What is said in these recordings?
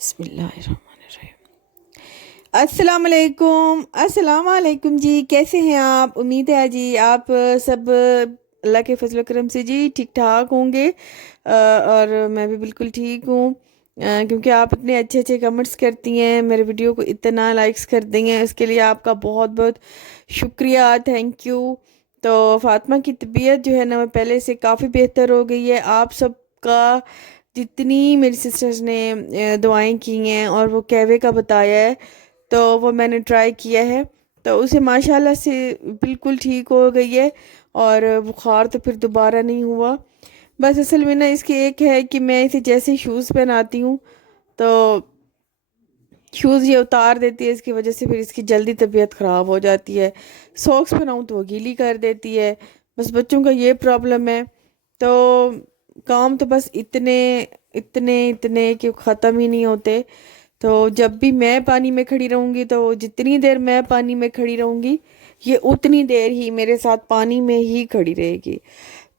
बिस्मिल्लाहिर्रहमानिर्रहीम। अस्सलाम वालेकुम जी, कैसे हैं आप? उम्मीद है जी आप सब अल्लाह के फजल करम से जी ठीक ठाक होंगे। और मैं भी बिल्कुल ठीक हूँ। क्योंकि आप इतने अच्छे अच्छे कमेंट्स करती हैं, मेरे वीडियो को इतना लाइक्स कर दी हैं, उसके लिए आपका बहुत बहुत शुक्रिया, थैंक यू। तो फातिमा की तबीयत जो है ना, वो पहले से काफ़ी बेहतर हो गई है। आप सबका जितनी मेरी सिस्टर्स ने दुआएं की हैं और वो कहवे का बताया है, तो वो मैंने ट्राई किया है, तो उसे माशाल्लाह से बिल्कुल ठीक हो गई है। और बुखार तो फिर दोबारा नहीं हुआ। बस असल में ना इसकी एक है कि मैं इसे जैसे शूज़ पहनाती हूँ, तो शूज़ ये उतार देती है, इसकी वजह से फिर इसकी जल्दी तबीयत ख़राब हो जाती है। सॉक्स पहनाऊँ तो वो गीली कर देती है। बस बच्चों का ये प्रॉब्लम है। तो काम तो बस इतने इतने इतने कि ख़त्म ही नहीं होते। तो जब भी मैं पानी में खड़ी रहूँगी, तो जितनी देर मैं पानी में खड़ी रहूँगी, ये उतनी देर ही मेरे साथ पानी में ही खड़ी रहेगी।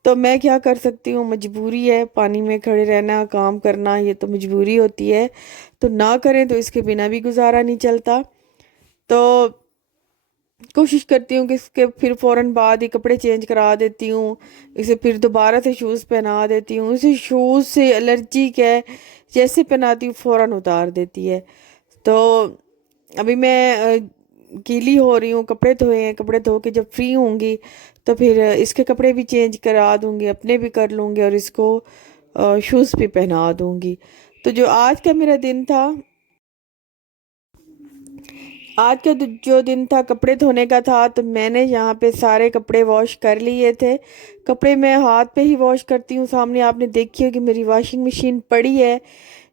तो मैं क्या कर सकती हूँ, मजबूरी है, पानी में खड़े रहना, काम करना, ये तो मजबूरी होती है। तो ना करें तो इसके बिना भी गुजारा नहीं चलता। तो कोशिश करती हूँ कि इसके फिर फ़ौरन बाद ही कपड़े चेंज करा देती हूँ, इसे फिर दोबारा से शूज़ पहना देती हूँ। इसे शूज़ से एलर्जिक है, जैसे पहनाती हूँ फ़ौरन उतार देती है। तो अभी मैं गीली हो रही हूँ, कपड़े धोए हैं, कपड़े धो के जब फ्री होंगी तो फिर इसके कपड़े भी चेंज करा दूंगी, अपने भी कर लूँगी और इसको शूज़ भी पहना दूंगी। तो जो आज का मेरा दिन था, आज का जो दिन था कपड़े धोने का था, तो मैंने यहाँ पे सारे कपड़े वॉश कर लिए थे। कपड़े मैं हाथ पे ही वॉश करती हूँ। सामने आपने देखी हो कि मेरी वॉशिंग मशीन पड़ी है,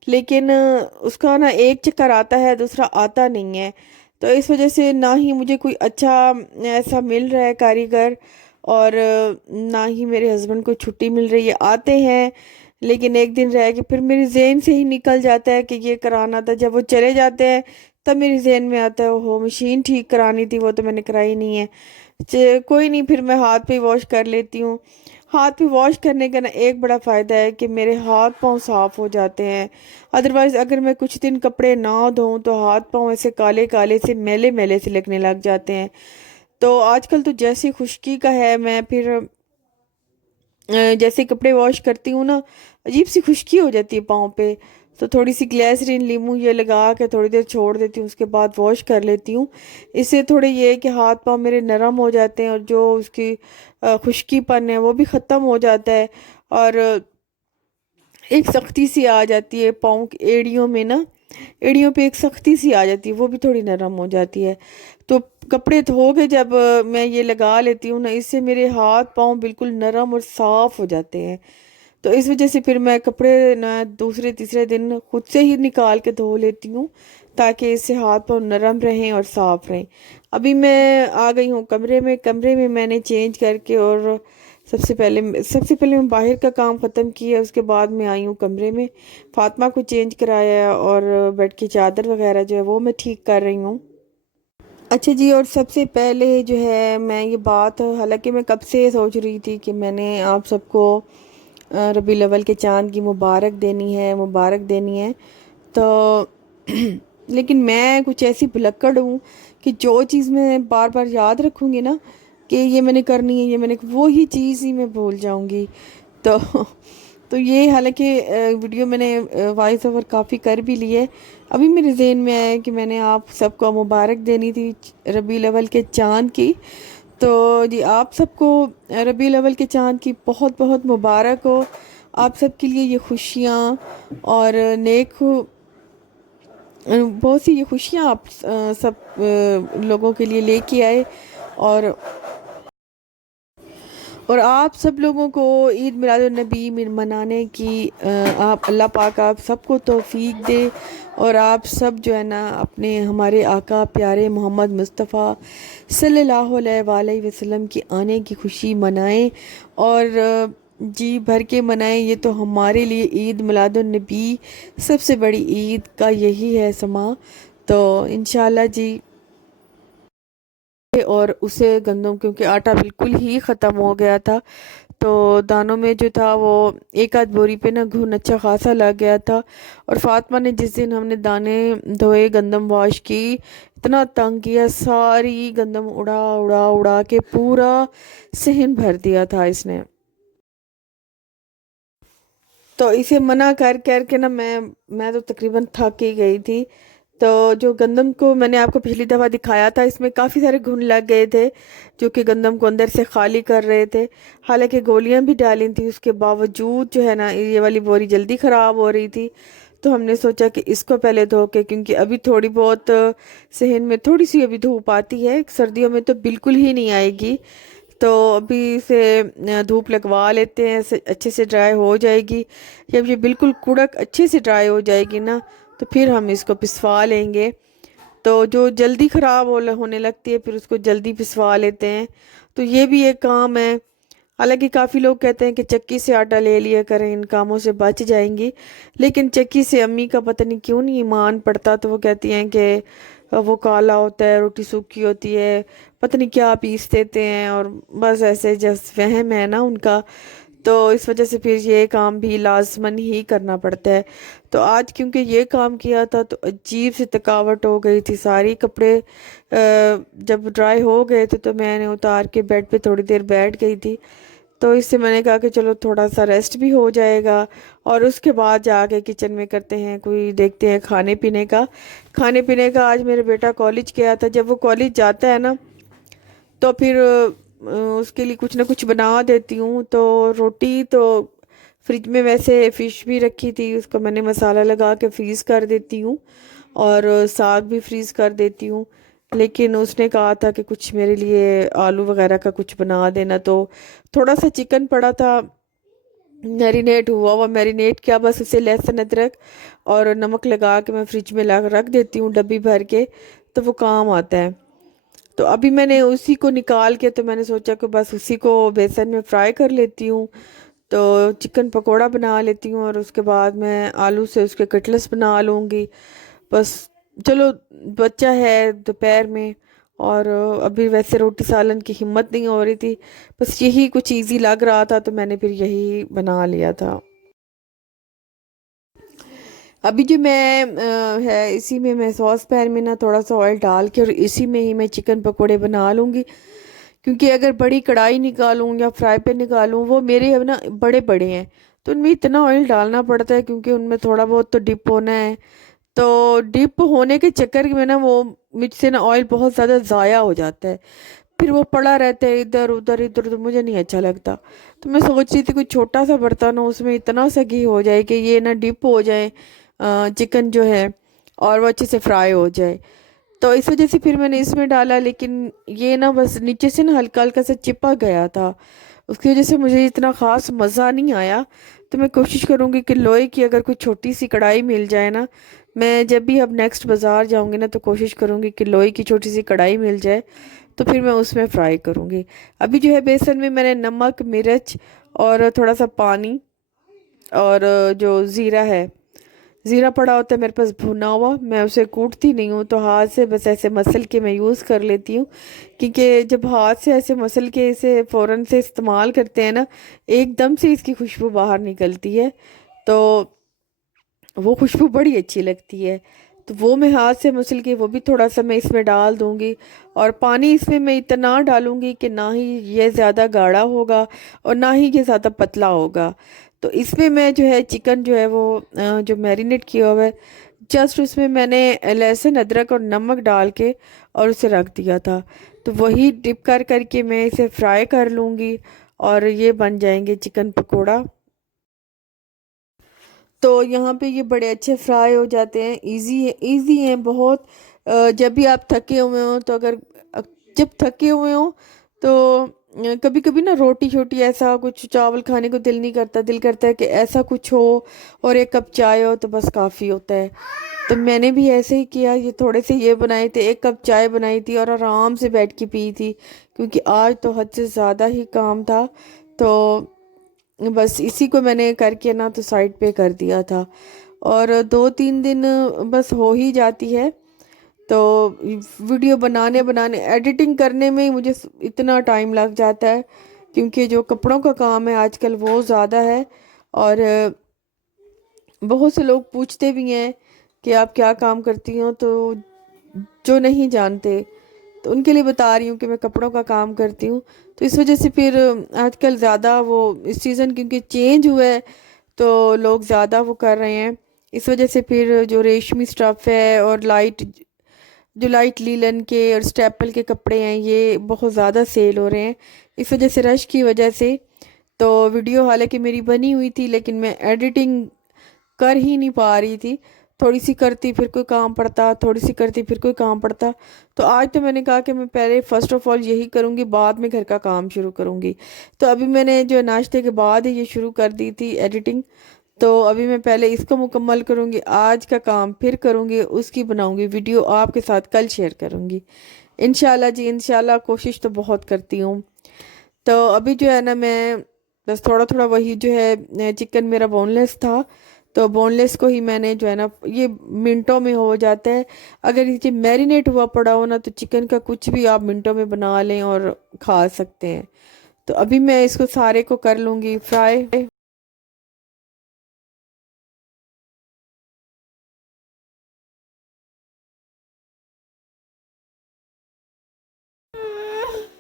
लेकिन उसका ना एक चक्कर आता है, दूसरा आता नहीं है। तो इस वजह से ना ही मुझे कोई अच्छा ऐसा मिल रहा है कारीगर, और ना ही मेरे हस्बैंड को छुट्टी मिल रही है। आते हैं लेकिन एक दिन रह के फिर मेरे जहन से ही निकल जाता है कि ये कराना था। जब वो चले जाते हैं तब मेरे जहन में आता है, ओहो मशीन ठीक करानी थी, वो तो मैंने कराई नहीं है। कोई नहीं, फिर मैं हाथ पे वॉश कर लेती हूँ। हाथ पे वॉश करने का ना एक बड़ा फ़ायदा है कि मेरे हाथ पांव साफ़ हो जाते हैं। अदरवाइज़ अगर मैं कुछ दिन कपड़े ना धोऊं तो हाथ पांव ऐसे काले काले से मैले मैले से लगने लग जाते हैं। तो आजकल तो जैसी खुश्की का है, मैं फिर जैसे कपड़े वॉश करती हूँ ना, अजीब सी खुश्की हो जाती है पाँव पे। तो थोड़ी सी ग्लिसरीन लीमू ये लगा के थोड़ी देर छोड़ देती हूँ, उसके बाद वॉश कर लेती हूँ। इससे थोड़े ये है कि हाथ पाँव मेरे नरम हो जाते हैं और जो उसकी खुश्कीपन है वो भी ख़त्म हो जाता है। और एक सख्ती सी आ जाती है पाँव की एड़ियों में ना, एड़ियों पे एक सख्ती सी आ जाती है, वो भी थोड़ी नरम हो जाती है। तो कपड़े धो के जब मैं ये लगा लेती हूँ ना, इससे मेरे हाथ पाँव बिल्कुल नरम और साफ हो जाते हैं। तो इस वजह से फिर मैं कपड़े ना दूसरे तीसरे दिन खुद से ही निकाल के धो लेती हूँ, ताकि इससे हाथ पाँव नरम रहें और साफ रहें। अभी मैं आ गई हूँ कमरे में। कमरे में मैंने चेंज करके, और सबसे पहले मैं बाहर का काम ख़त्म किया, उसके बाद मैं आई हूँ कमरे में। फातिमा को चेंज कराया और बेड की चादर वगैरह जो है वो मैं ठीक कर रही हूँ। अच्छा जी, और सबसे पहले जो है मैं ये बात, हालांकि मैं कब से सोच रही थी कि मैंने आप सबको रबीउल अव्वल के चांद की मुबारक देनी है, मुबारक देनी है। तो लेकिन मैं कुछ ऐसी भुलक्कड़ हूँ कि जो चीज़ मैं बार बार याद रखूँगी ना कि ये मैंने करनी है, ये मैंने, वो ही चीज़ ही मैं भूल जाऊँगी। तो तो ये हालांकि वीडियो मैंने वॉइस ओवर काफ़ी कर भी लिए। अभी मेरे जहन में आया कि मैंने आप सबको मुबारक देनी थी रबीउल अव्वल के चांद की। तो जी आप सबको रबीउल अव्वल के चांद की बहुत बहुत मुबारक हो। आप सब के लिए ये खुशियाँ और नेक बहुत सी ये खुशियाँ आप सब लोगों के लिए लेके आए। और आप सब लोगों को ईद मिलादुन नबी मनाने की आप अल्लाह पाक आप सबको तौफीक दे। और आप सब जो है ना अपने हमारे आका प्यारे मोहम्मद मुस्तफ़ा सल्लल्लाहु अलैहि वसल्लम की आने की खुशी मनाएं, और जी भर के मनाएं। ये तो हमारे लिए ईद मिलादुन नबी सबसे बड़ी ईद का यही है समा। तो इंशाल्लाह जी। और उसे गंदम, क्योंकि आटा बिल्कुल ही ख़त्म हो गया था, तो दानों में जो था वो एक आध बोरी पे ना घुन अच्छा खासा लग गया था। और फातिमा ने जिस दिन हमने दाने धोए, गंदम वॉश की, इतना तंग किया, सारी गंदम उड़ा उड़ा उड़ा के पूरा सहन भर दिया था इसने। तो इसे मना कर कर के ना मैं तो तकरीबन थक ही गई थी। तो जो गंदम को मैंने आपको पिछली दफ़ा दिखाया था, इसमें काफ़ी सारे घुन लग गए थे जो कि गंदम को अंदर से खाली कर रहे थे। हालांकि गोलियां भी डाली थी, उसके बावजूद जो है ना ये वाली बोरी जल्दी ख़राब हो रही थी। तो हमने सोचा कि इसको पहले धो के, क्योंकि अभी थोड़ी बहुत सहन में थोड़ी सी अभी धूप आती है, सर्दियों में तो बिल्कुल ही नहीं आएगी। तो अभी से धूप लगवा लेते हैं, अच्छे से ड्राई हो जाएगी। जब ये बिल्कुल कड़क अच्छे से ड्राई हो जाएगी ना, तो फिर हम इसको पिसवा लेंगे। तो जो जल्दी ख़राब होने लगती है फिर उसको जल्दी पिसवा लेते हैं। तो ये भी एक काम है। हालांकि काफ़ी लोग कहते हैं कि चक्की से आटा ले लिया करें, इन कामों से बच जाएंगी। लेकिन चक्की से अम्मी का पता नहीं क्यों नहीं ईमान पड़ता, तो वो कहती हैं कि वो काला होता है, रोटी सूखी होती है, पता नहीं क्या पीस देते हैं, और बस ऐसे जस्ट वहम है ना उनका। तो इस वजह से फिर ये काम भी लाजमन ही करना पड़ता है। तो आज क्योंकि ये काम किया था तो अजीब सी थकावट हो गई थी, सारी कपड़े जब ड्राई हो गए थे तो मैंने उतार के बेड पे थोड़ी देर बैठ गई थी। तो इससे मैंने कहा कि चलो थोड़ा सा रेस्ट भी हो जाएगा, और उसके बाद जाके किचन में करते हैं, कोई देखते हैं खाने पीने का। खाने पीने का आज मेरा बेटा कॉलेज गया था, जब वो कॉलेज जाता है ना तो फिर उसके लिए कुछ ना कुछ बना देती हूँ। तो रोटी तो फ्रिज में वैसे फ़िश भी रखी थी, उसको मैंने मसाला लगा के फ्रीज़ कर देती हूँ, और साग भी फ्रीज़ कर देती हूँ। लेकिन उसने कहा था कि कुछ मेरे लिए आलू वगैरह का कुछ बना देना, तो थोड़ा सा चिकन पड़ा था मैरिनेट हुआ हुआ, मैरिनेट किया, बस उसे लहसुन अदरक और नमक लगा के मैं फ्रिज में ला रख देती हूँ डब्बी भर के, तो वो काम आता है। तो अभी मैंने उसी को निकाल के, तो मैंने सोचा कि बस उसी को बेसन में फ्राई कर लेती हूँ। तो चिकन पकोड़ा बना लेती हूँ, और उसके बाद मैं आलू से उसके कटलेट्स बना लूँगी। बस चलो, बच्चा है दोपहर में, और अभी वैसे रोटी सालन की हिम्मत नहीं हो रही थी, बस यही कुछ इजी लग रहा था तो मैंने फिर यही बना लिया था। अभी जो मैं है इसी में मैं सॉस पैन में ना थोड़ा सा ऑयल डाल के और इसी में ही मैं चिकन पकोड़े बना लूँगी। क्योंकि अगर बड़ी कढ़ाई निकालूं या फ्राई पैन निकालूं, वो मेरे अब ना बड़े बड़े हैं, तो उनमें इतना ऑयल डालना पड़ता है, क्योंकि उनमें थोड़ा बहुत तो डिप होना है। तो डिप होने के चक्कर में ना वो मुझसे ना ऑयल बहुत ज़्यादा ज़ाया हो जाता है, फिर वो पड़ा रहता है इधर उधर इधर उधर, मुझे नहीं अच्छा लगता। तो मैं सोच रही थी कोई छोटा सा बर्तन हो, उसमें इतना सा घी हो जाए कि ये ना डिप हो जाए चिकन जो है, और वो अच्छे से फ्राई हो जाए। तो इस वजह से फिर मैंने इसमें डाला, लेकिन ये ना बस नीचे से ना हल्का हल्का सा चिपक गया था, उसकी वजह से मुझे इतना ख़ास मज़ा नहीं आया। तो मैं कोशिश करूँगी कि लोहे की अगर कोई छोटी सी कढ़ाई मिल जाए ना, मैं जब भी अब नेक्स्ट बाज़ार जाऊँगी ना तो कोशिश करूँगी कि लोहे की छोटी सी कढ़ाई मिल जाए, तो फिर मैं उसमें फ्राई करूँगी। अभी जो है बेसन में मैंने नमक, मिर्च और थोड़ा सा पानी, और जो ज़ीरा है, ज़ीरा पड़ा होता है मेरे पास भुना हुआ, मैं उसे कूटती नहीं हूँ, तो हाथ से बस ऐसे मसल के मैं यूज़ कर लेती हूँ। क्योंकि जब हाथ से ऐसे मसल के इसे फ़ौरन से इस्तेमाल करते हैं ना, एकदम से इसकी खुशबू बाहर निकलती है, तो वो खुशबू बड़ी अच्छी लगती है। तो वो मैं हाथ से मसल के वो भी थोड़ा सा मैं इसमें डाल दूँगी, और पानी इसमें मैं इतना डालूँगी कि ना ही ये ज़्यादा गाढ़ा होगा और ना ही ये ज़्यादा पतला होगा। तो इसमें मैं जो है चिकन जो है वो जो मैरिनेट किया हुआ है, जस्ट उसमें मैंने लहसुन अदरक और नमक डाल के और उसे रख दिया था। तो वही डिप कर करके मैं इसे फ्राई कर लूँगी, और ये बन जाएंगे चिकन पकोड़ा। तो यहाँ पे ये बड़े अच्छे फ्राई हो जाते हैं, इजी है, इजी है बहुत। जब भी आप थके हुए हो तो अगर जब थके हुए हो तो कभी कभी ना रोटी छोटी ऐसा कुछ चावल खाने को दिल नहीं करता, दिल करता है कि ऐसा कुछ हो और एक कप चाय हो तो बस काफ़ी होता है। तो मैंने भी ऐसे ही किया, ये थोड़े से ये बनाए थे, एक कप चाय बनाई थी और आराम से बैठ के पी थी, क्योंकि आज तो हद से ज़्यादा ही काम था। तो बस इसी को मैंने करके ना तो साइड पे कर दिया था, और 2-3 दिन बस हो ही जाती है। तो वीडियो बनाने बनाने एडिटिंग करने में ही मुझे इतना टाइम लग जाता है क्योंकि जो कपड़ों का काम है आजकल वो ज़्यादा है। और बहुत से लोग पूछते भी हैं कि आप क्या काम करती हो, तो जो नहीं जानते तो उनके लिए बता रही हूँ कि मैं कपड़ों का काम करती हूँ। तो इस वजह से फिर आजकल ज़्यादा वो इस सीज़न क्योंकि चेंज हुआ है तो लोग ज़्यादा वो कर रहे हैं। इस वजह से फिर जो रेशमी स्टफ़ है और लाइट लीलन के और स्टेपल के कपड़े हैं ये बहुत ज़्यादा सेल हो रहे हैं। इस वजह से रश की वजह से तो वीडियो हालांकि मेरी बनी हुई थी लेकिन मैं एडिटिंग कर ही नहीं पा रही थी। थोड़ी सी करती फिर कोई काम पड़ता, थोड़ी सी करती फिर कोई काम पड़ता। तो आज तो मैंने कहा कि मैं पहले फ़र्स्ट ऑफ ऑल यही करूँगी, बाद में घर का काम शुरू करूँगी। तो अभी मैंने जो नाश्ते के बाद ही ये शुरू कर दी थी एडिटिंग। तो अभी मैं पहले इसको मुकम्मल करूँगी, आज का काम फिर करूँगी, उसकी बनाऊँगी वीडियो आपके साथ कल शेयर करूँगी इंशाल्लाह जी। इंशाल्लाह कोशिश तो बहुत करती हूँ। तो अभी जो है ना मैं बस थोड़ा थोड़ा वही जो है चिकन मेरा बोनलेस था, तो बोनलेस को ही मैंने जो है ना ये मिनटों में हो जाता है। अगर ये मैरिनेट हुआ पड़ा हो ना तो चिकन का कुछ भी आप मिनटों में बना लें और खा सकते हैं। तो अभी मैं इसको सारे को कर लूँगी फ्राई।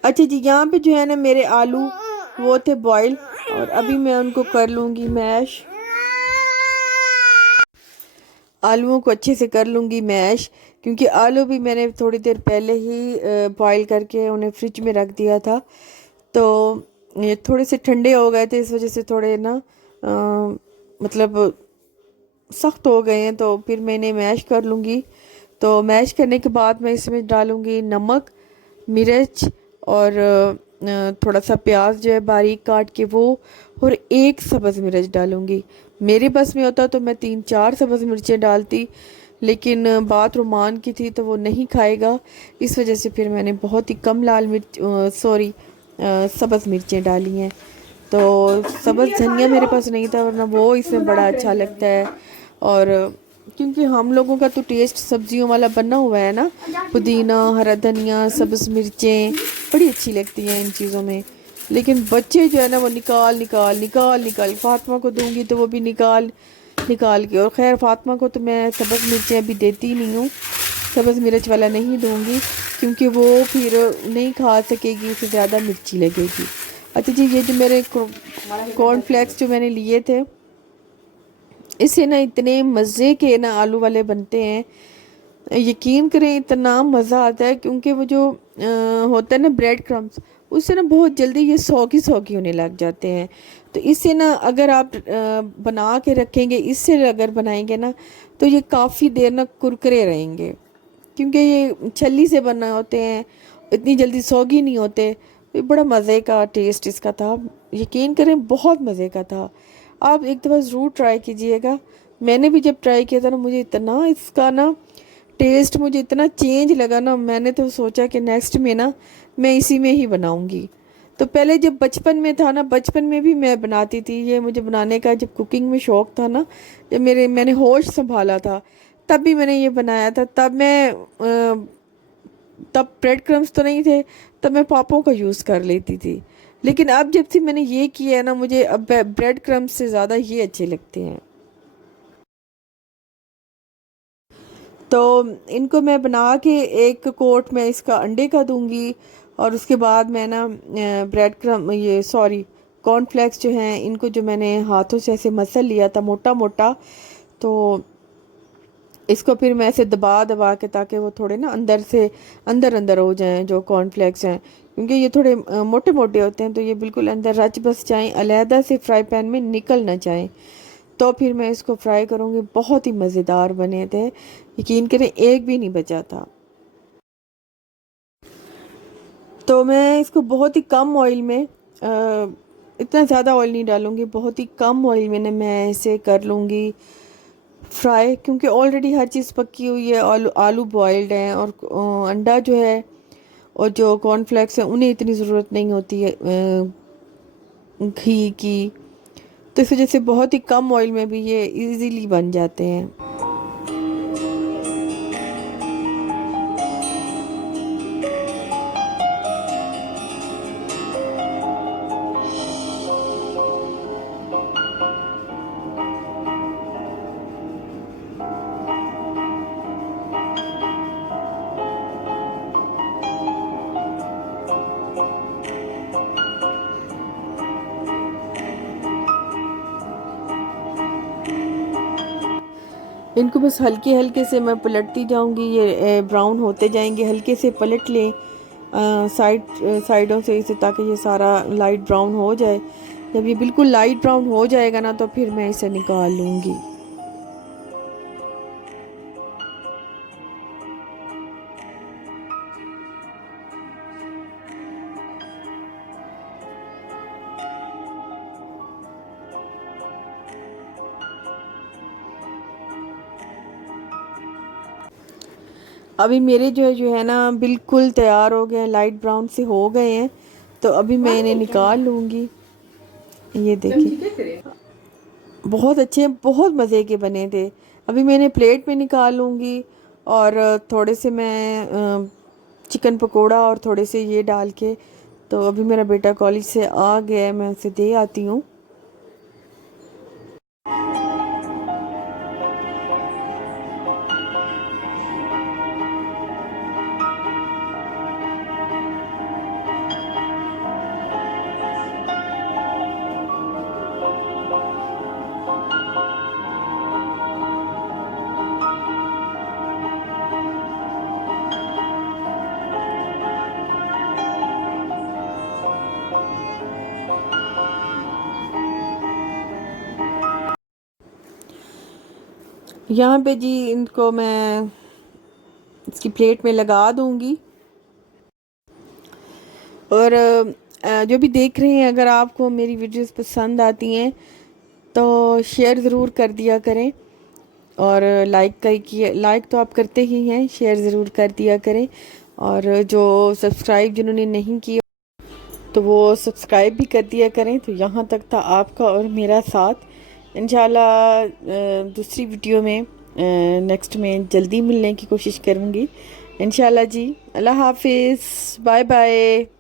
अच्छा जी, यहाँ पे जो है ना मेरे आलू वो थे बॉईल, और अभी मैं उनको कर लूँगी मैश। आलूओं को अच्छे से कर लूँगी मैश, क्योंकि आलू भी मैंने थोड़ी देर पहले ही बॉईल करके उन्हें फ्रिज में रख दिया था। तो ये थोड़े से ठंडे हो गए थे, इस वजह से थोड़े ना मतलब सख्त हो गए हैं। तो फिर मैं इन्हें मैश कर लूँगी। तो मैश करने के बाद मैं इसमें डालूँगी नमक, मिर्च और थोड़ा सा प्याज जो है बारीक काट के वो, और एक सब्ज़ मिर्च डालूँगी। मेरे बस में होता तो मैं 3-4 सब्ज़ मिर्चें डालती, लेकिन बात रुमान की थी तो वो नहीं खाएगा। इस वजह से फिर मैंने बहुत ही कम लाल मिर्च सॉरी सब्ज़ मिर्चें डाली हैं। तो सब्ज़ धनिया मेरे पास नहीं था, वरना वो इसमें बड़ा अच्छा लगता है। और क्योंकि हम लोगों का तो टेस्ट सब्जियों वाला बना हुआ है ना, पुदीना, हरा धनिया, सब्ज़ मिर्चें बड़ी अच्छी लगती हैं इन चीज़ों में। लेकिन बच्चे जो है ना वो निकाल निकाल निकाल निकाल, फातिमा को दूंगी तो वो भी निकाल निकाल के। और खैर फातिमा को तो मैं सब्ज़ मिर्चें अभी देती ही नहीं हूँ, सब्ज़ मिर्च वाला नहीं दूंगी, क्योंकि वो फिर नहीं खा सकेगी, उसे ज़्यादा मिर्ची लगेगी। अच्छा जी, ये जो मेरे कॉर्नफ्लेक्स जो मैंने लिए थे, इससे ना इतने मज़े के ना आलू वाले बनते हैं, यकीन करें इतना मज़ा आता है। क्योंकि वो जो होता है ना ब्रेड क्रम्स, उससे ना बहुत जल्दी ये सौगी सौगी होने लग जाते हैं। तो इससे ना अगर आप बना के रखेंगे, इससे अगर बनाएंगे ना तो ये काफ़ी देर ना कुरकुरे रहेंगे, क्योंकि ये छल्ली से बना होते हैं, इतनी जल्दी सौगी नहीं होते। ये बड़ा मज़े का टेस्ट इसका था, यकीन करें बहुत मज़े का था। आप एक दफ़ा ज़रूर ट्राई कीजिएगा। मैंने भी जब ट्राई किया था ना, मुझे इतना इसका ना टेस्ट मुझे इतना चेंज लगा ना, मैंने तो सोचा कि नेक्स्ट में ना मैं इसी में ही बनाऊंगी। तो पहले जब बचपन में था ना, बचपन में भी मैं बनाती थी ये, मुझे बनाने का जब कुकिंग में शौक़ था ना, जब मैंने होश संभाला था तब भी मैंने ये बनाया था। तब ब्रेड क्रम्स तो नहीं थे, तब मैं पापों का यूज़ कर लेती थी। लेकिन अब जब से मैंने ये किया है ना, मुझे अब ब्रेड क्रम्स से ज़्यादा ये अच्छे लगते हैं। तो इनको मैं बना के एक कोट में इसका अंडे का दूंगी, और उसके बाद मैं ना ब्रेड क्रम ये सॉरी कॉर्नफ्लेक्स जो हैं इनको जो मैंने हाथों से ऐसे मसल लिया था मोटा मोटा, तो इसको फिर मैं ऐसे दबा दबा के, ताकि वो थोड़े ना अंदर से अंदर अंदर हो जाएं जो कॉर्नफ्लेक्स हैं, क्योंकि ये थोड़े मोटे मोटे होते हैं, तो ये बिल्कुल अंदर रच बस जाएं, अलहदा से फ्राई पैन में निकल ना जाएं। तो फिर मैं इसको फ्राई करूँगी। बहुत ही मज़ेदार बने थे, यकीन करें एक भी नहीं बचा था। तो मैं इसको बहुत ही कम ऑयल में इतना ज़्यादा ऑयल नहीं डालूँगी, बहुत ही कम ऑयल में ना मैं इसे कर लूँगी फ्राई, क्योंकि ऑलरेडी हर चीज़ पकी हुई है, आलू आलू बॉयल्ड हैं, और अंडा जो है और जो कॉर्नफ्लेक्स है उन्हें इतनी ज़रूरत नहीं होती है घी की। तो इस वजह से बहुत ही कम ऑयल में भी ये इजीली बन जाते हैं। इनको बस हल्के हल्के से मैं पलटती जाऊंगी, ये ब्राउन होते जाएंगे। हल्के से पलट लें साइडों से इसे, ताकि ये सारा लाइट ब्राउन हो जाए। जब ये बिल्कुल लाइट ब्राउन हो जाएगा ना, तो फिर मैं इसे निकाल लूँगी। अभी मेरे जो है ना बिल्कुल तैयार हो गए हैं, लाइट ब्राउन से हो गए हैं। तो अभी मैं इन्हें निकाल लूँगी। ये देखिए बहुत अच्छे, बहुत मज़े के बने थे। अभी मैं इन्हें प्लेट में निकाल लूँगी। और थोड़े से मैं चिकन पकोड़ा और थोड़े से ये डाल के, तो अभी मेरा बेटा कॉलेज से आ गया है, मैं उसे दे आती हूँ। यहाँ पे जी इनको मैं इसकी प्लेट में लगा दूँगी। और जो भी देख रहे हैं, अगर आपको मेरी वीडियोस पसंद आती हैं तो शेयर ज़रूर कर दिया करें। और लाइक तो आप करते ही हैं, शेयर ज़रूर कर दिया करें। और जो सब्सक्राइब जिन्होंने नहीं किया, तो वो सब्सक्राइब भी कर दिया करें। तो यहाँ तक था आपका और मेरा साथ। इंशाल्लाह दूसरी वीडियो में नेक्स्ट में जल्दी मिलने की कोशिश करूँगी इंशाल्लाह जी। अल्लाह हाफिज़, बाय बाय।